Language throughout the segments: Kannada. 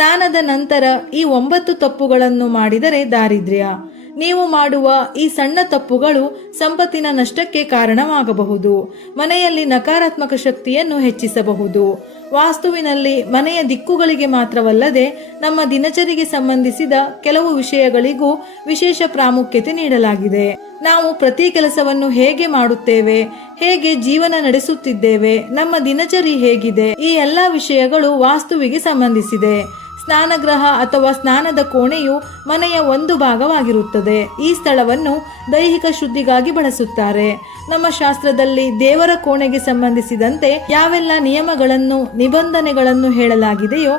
ಸ್ನಾನದ ನಂತರ ಈ 9 ತಪ್ಪುಗಳನ್ನು ಮಾಡಿದರೆ ದಾರಿದ್ರ್ಯ. ನೀವು ಮಾಡುವ ಈ ಸಣ್ಣ ತಪ್ಪುಗಳು ಸಂಪತ್ತಿನ ನಷ್ಟಕ್ಕೆ ಕಾರಣವಾಗಬಹುದು. ಮನೆಯಲ್ಲಿ ನಕಾರಾತ್ಮಕ ಶಕ್ತಿಯನ್ನು ಹೆಚ್ಚಿಸಬಹುದು. ವಾಸ್ತುವಿನಲ್ಲಿ ಮನೆಯ ದಿಕ್ಕುಗಳಿಗೆ ಮಾತ್ರವಲ್ಲದೆ ನಮ್ಮ ದಿನಚರಿಗೆ ಸಂಬಂಧಿಸಿದ ಕೆಲವು ವಿಷಯಗಳಿಗೂ ವಿಶೇಷ ಪ್ರಾಮುಖ್ಯತೆ ನೀಡಲಾಗಿದೆ. ನಾವು ಪ್ರತಿ ಕೆಲಸವನ್ನು ಹೇಗೆ ಮಾಡುತ್ತೇವೆ, ಹೇಗೆ ಜೀವನ ನಡೆಸುತ್ತಿದ್ದೇವೆ, ನಮ್ಮ ದಿನಚರಿ ಹೇಗಿದೆ, ಈ ಎಲ್ಲ ವಿಷಯಗಳು ವಾಸ್ತುವಿಗೆ ಸಂಬಂಧಿಸಿದೆ. ಸ್ನಾನಗೃಹ ಅಥವಾ ಸ್ನಾನದ ಕೋಣೆಯು ಮನೆಯ ಒಂದು ಭಾಗವಾಗಿರುತ್ತದೆ. ಈ ಸ್ಥಳವನ್ನು ದೈಹಿಕ ಶುದ್ಧಿಗಾಗಿ ಬಳಸುತ್ತಾರೆ. ನಮ್ಮ ಶಾಸ್ತ್ರದಲ್ಲಿ ದೇವರ ಕೋಣೆಗೆ ಸಂಬಂಧಿಸಿದಂತೆ ಯಾವೆಲ್ಲ ನಿಯಮಗಳನ್ನು ನಿಬಂಧನೆಗಳನ್ನು ಹೇಳಲಾಗಿದೆಯೋ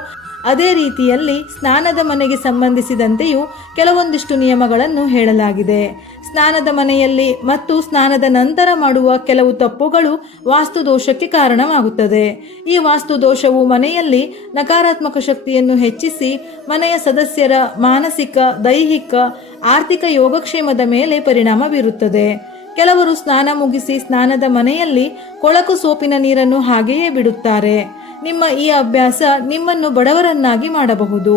ಅದೇ ರೀತಿಯಲ್ಲಿ ಸ್ನಾನದ ಮನೆಗೆ ಸಂಬಂಧಿಸಿದಂತೆಯೂ ಕೆಲವೊಂದಿಷ್ಟು ನಿಯಮಗಳನ್ನು ಹೇಳಲಾಗಿದೆ. ಸ್ನಾನದ ಮನೆಯಲ್ಲಿ ಮತ್ತು ಸ್ನಾನದ ನಂತರ ಮಾಡುವ ಕೆಲವು ತಪ್ಪುಗಳು ವಾಸ್ತು ದೋಷಕ್ಕೆ ಕಾರಣವಾಗುತ್ತದೆ. ಈ ವಾಸ್ತು ದೋಷವು ಮನೆಯಲ್ಲಿ ನಕಾರಾತ್ಮಕ ಶಕ್ತಿಯನ್ನು ಹೆಚ್ಚಿಸಿ ಮನೆಯ ಸದಸ್ಯರ ಮಾನಸಿಕ, ದೈಹಿಕ, ಆರ್ಥಿಕ ಯೋಗಕ್ಷೇಮದ ಮೇಲೆ ಪರಿಣಾಮ ಬೀರುತ್ತದೆ. ಕೆಲವರು ಸ್ನಾನ ಮುಗಿಸಿ ಸ್ನಾನದ ಮನೆಯಲ್ಲಿ ಕೊಳಕು ಸೋಪಿನ ನೀರನ್ನು ಹಾಗೆಯೇ ಬಿಡುತ್ತಾರೆ. ನಿಮ್ಮ ಈ ಅಭ್ಯಾಸ ನಿಮ್ಮನ್ನು ಬಡವರನ್ನಾಗಿ ಮಾಡಬಹುದು.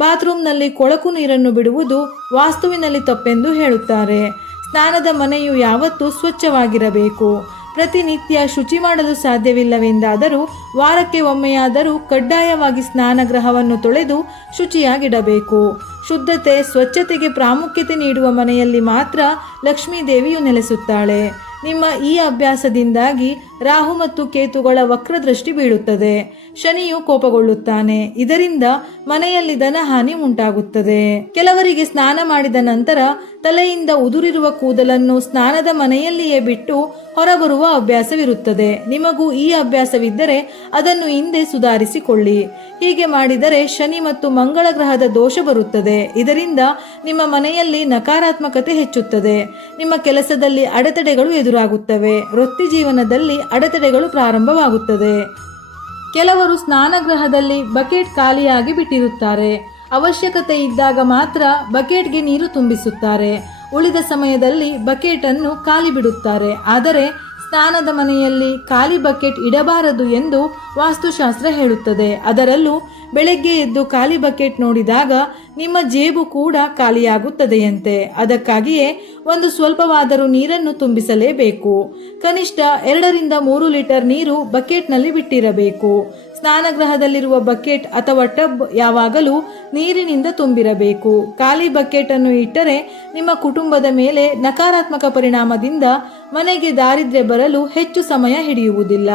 ಬಾತ್ರೂಮ್ನಲ್ಲಿ ಕೊಳಕು ನೀರನ್ನು ಬಿಡುವುದು ವಾಸ್ತುವಿನಲ್ಲಿ ತಪ್ಪೆಂದು ಹೇಳುತ್ತಾರೆ. ಸ್ನಾನದ ಮನೆಯು ಯಾವತ್ತೂ ಸ್ವಚ್ಛವಾಗಿರಬೇಕು. ಪ್ರತಿನಿತ್ಯ ಶುಚಿ ಮಾಡಲು ಸಾಧ್ಯವಿಲ್ಲವೆಂದಾದರೂ ವಾರಕ್ಕೆ ಒಮ್ಮೆಯಾದರೂ ಕಡ್ಡಾಯವಾಗಿ ಸ್ನಾನಗೃಹವನ್ನು ತೊಳೆದು ಶುಚಿಯಾಗಿಡಬೇಕು. ಶುದ್ಧತೆ, ಸ್ವಚ್ಛತೆಗೆ ಪ್ರಾಮುಖ್ಯತೆ ನೀಡುವ ಮನೆಯಲ್ಲಿ ಮಾತ್ರ ಲಕ್ಷ್ಮೀ ದೇವಿಯು ನೆಲೆಸುತ್ತಾಳೆ. ನಿಮ್ಮ ಈ ಅಭ್ಯಾಸದಿಂದಾಗಿ ರಾಹು ಮತ್ತು ಕೇತುಗಳ ವಕ್ರದೃಷ್ಟಿ ಬೀಳುತ್ತದೆ. ಶನಿಯು ಕೋಪಗೊಳ್ಳುತ್ತಾನೆ. ಇದರಿಂದ ಮನೆಯಲ್ಲಿ ಧನಹಾನಿ ಉಂಟಾಗುತ್ತದೆ. ಕೆಲವರಿಗೆ ಸ್ನಾನ ಮಾಡಿದ ನಂತರ ತಲೆಯಿಂದ ಉದುರಿರುವ ಕೂದಲನ್ನು ಸ್ನಾನದ ಮನೆಯಲ್ಲಿಯೇ ಬಿಟ್ಟು ಹೊರಬರುವ ಅಭ್ಯಾಸವಿರುತ್ತದೆ. ನಿಮಗೂ ಈ ಅಭ್ಯಾಸವಿದ್ದರೆ ಅದನ್ನು ಹಿಂದೆ ಸುಧಾರಿಸಿಕೊಳ್ಳಿ. ಹೀಗೆ ಮಾಡಿದರೆ ಶನಿ ಮತ್ತು ಮಂಗಳ ಗ್ರಹದ ದೋಷ ಬರುತ್ತದೆ. ಇದರಿಂದ ನಿಮ್ಮ ಮನೆಯಲ್ಲಿ ನಕಾರಾತ್ಮಕತೆ ಹೆಚ್ಚುತ್ತದೆ. ನಿಮ್ಮ ಕೆಲಸದಲ್ಲಿ ಅಡೆತಡೆಗಳು ಎದುರಾಗುತ್ತವೆ. ವೃತ್ತಿ ಜೀವನದಲ್ಲಿ ಅಡೆತಡೆಗಳು ಪ್ರಾರಂಭವಾಗುತ್ತದೆ. ಕೆಲವರು ಸ್ನಾನಗೃಹದಲ್ಲಿ ಬಕೆಟ್ ಖಾಲಿಯಾಗಿ ಬಿಟ್ಟಿರುತ್ತಾರೆ. ಅವಶ್ಯಕತೆ ಇದ್ದಾಗ ಮಾತ್ರ ಬಕೆಟ್ಗೆ ನೀರು ತುಂಬಿಸುತ್ತಾರೆ. ಉಳಿದ ಸಮಯದಲ್ಲಿ ಬಕೆಟ್ ಅನ್ನು ಖಾಲಿ ಬಿಡುತ್ತಾರೆ. ಆದರೆ ಸ್ನಾನದ ಮನೆಯಲ್ಲಿ ಖಾಲಿ ಬಕೆಟ್ ಇಡಬಾರದು ಎಂದು ವಾಸ್ತುಶಾಸ್ತ್ರ ಹೇಳುತ್ತದೆ. ಅದರಲ್ಲೂ ಬೆಳಗ್ಗೆ ಎದ್ದು ಖಾಲಿ ಬಕೆಟ್ ನೋಡಿದಾಗ ನಿಮ್ಮ ಜೇಬು ಕೂಡ ಖಾಲಿಯಾಗುತ್ತದೆಯಂತೆ. ಅದಕ್ಕಾಗಿಯೇ ಒಂದು ಸ್ವಲ್ಪವಾದರೂ ನೀರನ್ನು ತುಂಬಿಸಲೇಬೇಕು. ಕನಿಷ್ಠ 2 ರಿಂದ 3 ಲೀಟರ್ ನೀರು ಬಕೆಟ್ನಲ್ಲಿ ಬಿಟ್ಟಿರಬೇಕು. ಸ್ನಾನಗೃಹದಲ್ಲಿರುವ ಬಕೆಟ್ ಅಥವಾ ಟಬ್ ಯಾವಾಗಲೂ ನೀರಿನಿಂದ ತುಂಬಿರಬೇಕು. ಖಾಲಿ ಬಕೆಟ್ ಅನ್ನು ಇಟ್ಟರೆ ನಿಮ್ಮ ಕುಟುಂಬದ ಮೇಲೆ ನಕಾರಾತ್ಮಕ ಪರಿಣಾಮದಿಂದ ಮನೆಗೆ ದಾರಿದ್ರ್ಯ ಬರಲು ಹೆಚ್ಚು ಸಮಯ ಹಿಡಿಯುವುದಿಲ್ಲ.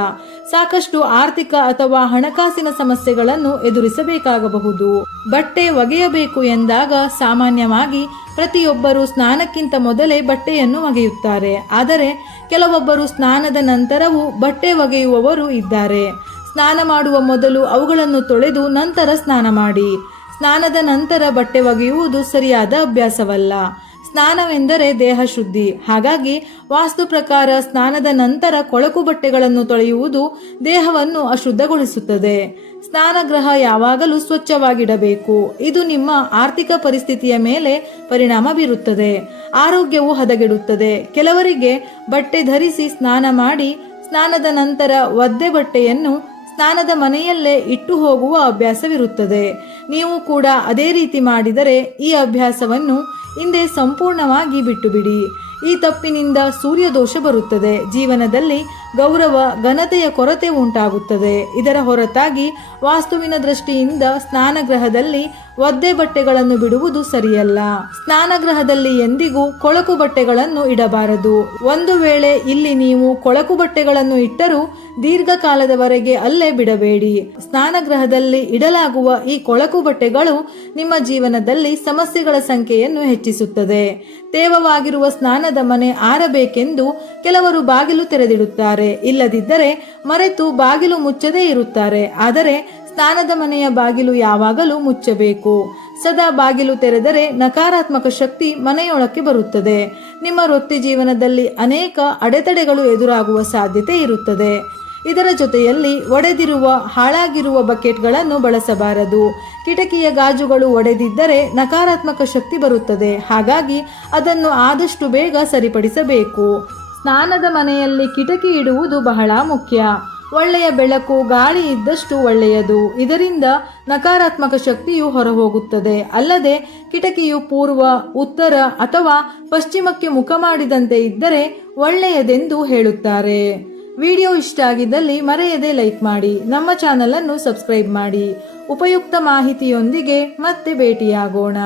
ಸಾಕಷ್ಟು ಆರ್ಥಿಕ ಅಥವಾ ಹಣಕಾಸಿನ ಸಮಸ್ಯೆಗಳನ್ನು ಎದುರಿಸಬೇಕಾಗಬಹುದು. ಬಟ್ಟೆ ಒಗೆಯಬೇಕು ಎಂದಾಗ ಸಾಮಾನ್ಯವಾಗಿ ಪ್ರತಿಯೊಬ್ಬರು ಸ್ನಾನಕ್ಕಿಂತ ಮೊದಲೇ ಬಟ್ಟೆಯನ್ನು ಒಗೆಯುತ್ತಾರೆ. ಆದರೆ ಕೆಲವೊಬ್ಬರು ಸ್ನಾನದ ನಂತರವೂ ಬಟ್ಟೆ ಒಗೆಯುವವರು ಇದ್ದಾರೆ. ಸ್ನಾನ ಮಾಡುವ ಮೊದಲು ಅವುಗಳನ್ನು ತೊಳೆದು ನಂತರ ಸ್ನಾನ ಮಾಡಿ. ಸ್ನಾನದ ನಂತರ ಬಟ್ಟೆ ಒಗೆಯುವುದು ಸರಿಯಾದ ಅಭ್ಯಾಸವಲ್ಲ. ಸ್ನಾನವೆಂದರೆ ದೇಹ ಶುದ್ಧಿ. ಹಾಗಾಗಿ ವಾಸ್ತು ಪ್ರಕಾರ ಸ್ನಾನದ ನಂತರ ಕೊಳಕು ಬಟ್ಟೆಗಳನ್ನು ತೊಳೆಯುವುದು ದೇಹವನ್ನು ಅಶುದ್ಧಗೊಳಿಸುತ್ತದೆ. ಸ್ನಾನಗೃಹ ಯಾವಾಗಲೂ ಸ್ವಚ್ಛವಾಗಿಡಬೇಕು. ಇದು ನಿಮ್ಮ ಆರ್ಥಿಕ ಪರಿಸ್ಥಿತಿಯ ಮೇಲೆ ಪರಿಣಾಮ ಬೀರುತ್ತದೆ. ಆರೋಗ್ಯವು ಹದಗೆಡುತ್ತದೆ. ಕೆಲವರಿಗೆ ಬಟ್ಟೆ ಧರಿಸಿ ಸ್ನಾನ ಮಾಡಿ ಸ್ನಾನದ ನಂತರ ಒದ್ದೆ ಬಟ್ಟೆಯನ್ನು ಸ್ನಾನದ ಮನೆಯಲ್ಲೇ ಇಟ್ಟು ಹೋಗುವ ಅಭ್ಯಾಸವಿರುತ್ತದೆ. ನೀವು ಕೂಡ ಅದೇ ರೀತಿ ಮಾಡಿದರೆ ಈ ಅಭ್ಯಾಸವನ್ನು ಹಿಂದೆ ಸಂಪೂರ್ಣವಾಗಿ ಬಿಟ್ಟುಬಿಡಿ. ಈ ತಪ್ಪಿನಿಂದ ಸೂರ್ಯ ದೋಷ ಬರುತ್ತದೆ. ಜೀವನದಲ್ಲಿ ಗೌರವ, ಘನತೆಯ ಕೊರತೆ ಉಂಟಾಗುತ್ತದೆ. ಇದರ ಹೊರತಾಗಿ ವಾಸ್ತುವಿನ ದೃಷ್ಟಿಯಿಂದ ಸ್ನಾನಗೃಹದಲ್ಲಿ ಒದ್ದೆ ಬಟ್ಟೆಗಳನ್ನು ಬಿಡುವುದು ಸರಿಯಲ್ಲ. ಸ್ನಾನಗೃಹದಲ್ಲಿ ಎಂದಿಗೂ ಕೊಳಕು ಬಟ್ಟೆಗಳನ್ನು ಇಡಬಾರದು. ಒಂದು ವೇಳೆ ಇಲ್ಲಿ ನೀವು ಕೊಳಕು ಬಟ್ಟೆಗಳನ್ನು ಇಟ್ಟರೂ ದೀರ್ಘಕಾಲದವರೆಗೆ ಅಲ್ಲೇ ಬಿಡಬೇಡಿ. ಸ್ನಾನಗೃಹದಲ್ಲಿ ಇಡಲಾಗುವ ಈ ಕೊಳಕು ಬಟ್ಟೆಗಳು ನಿಮ್ಮ ಜೀವನದಲ್ಲಿ ಸಮಸ್ಯೆಗಳ ಸಂಖ್ಯೆಯನ್ನು ಹೆಚ್ಚಿಸುತ್ತದೆ. ತೇವವಾಗಿರುವ ಸ್ನಾನದ ಮನೆ ಆರಬೇಕೆಂದು ಕೆಲವರು ಬಾಗಿಲು ತೆರೆದಿಡುತ್ತಾರೆ. ಇಲ್ಲದಿದ್ದರೆ ಮರೆತು ಬಾಗಿಲು ಮುಚ್ಚದೇ ಇರುತ್ತಾರೆ. ಆದರೆ ಸ್ನಾನದ ಮನೆಯ ಬಾಗಿಲು ಯಾವಾಗಲೂ ಮುಚ್ಚಬೇಕು. ಸದಾ ಬಾಗಿಲು ತೆರೆದರೆ ನಕಾರಾತ್ಮಕ ಶಕ್ತಿ ಮನೆಯೊಳಕ್ಕೆ ಬರುತ್ತದೆ. ನಿಮ್ಮ ವೃತ್ತಿ ಜೀವನದಲ್ಲಿ ಅನೇಕ ಅಡೆತಡೆಗಳು ಎದುರಾಗುವ ಸಾಧ್ಯತೆ ಇರುತ್ತದೆ. ಇದರ ಜೊತೆಯಲ್ಲಿ ಒಡೆದಿರುವ, ಹಾಳಾಗಿರುವ ಬಕೆಟ್ಗಳನ್ನು ಬಳಸಬಾರದು. ಕಿಟಕಿಯ ಗಾಜುಗಳು ಒಡೆದಿದ್ದರೆ ನಕಾರಾತ್ಮಕ ಶಕ್ತಿ ಬರುತ್ತದೆ. ಹಾಗಾಗಿ ಅದನ್ನು ಆದಷ್ಟು ಬೇಗ ಸರಿಪಡಿಸಬೇಕು. ಸ್ನಾನದ ಮನೆಯಲ್ಲಿ ಕಿಟಕಿ ಇಡುವುದು ಬಹಳ ಮುಖ್ಯ. ಒಳ್ಳೆಯ ಬೆಳಕು ಗಾಳಿ ಇದ್ದಷ್ಟು ಒಳ್ಳೆಯದು. ಇದರಿಂದ ನಕಾರಾತ್ಮಕ ಶಕ್ತಿಯು ಹೊರಹೋಗುತ್ತದೆ. ಅಲ್ಲದೆ ಕಿಟಕಿಯು ಪೂರ್ವ, ಉತ್ತರ ಅಥವಾ ಪಶ್ಚಿಮಕ್ಕೆ ಮುಖ ಮಾಡಿದಂತೆ ಇದ್ದರೆ ಒಳ್ಳೆಯದೆಂದು ಹೇಳುತ್ತಾರೆ. ವಿಡಿಯೋ ಇಷ್ಟ ಆಗಿದ್ದಲ್ಲಿ ಮರೆಯದೆ ಲೈಕ್ ಮಾಡಿ, ನಮ್ಮ ಚಾನಲ್ ಅನ್ನು ಸಬ್ಸ್ಕ್ರೈಬ್ ಮಾಡಿ. ಉಪಯುಕ್ತ ಮಾಹಿತಿಯೊಂದಿಗೆ ಮತ್ತೆ ಭೇಟಿಯಾಗೋಣ.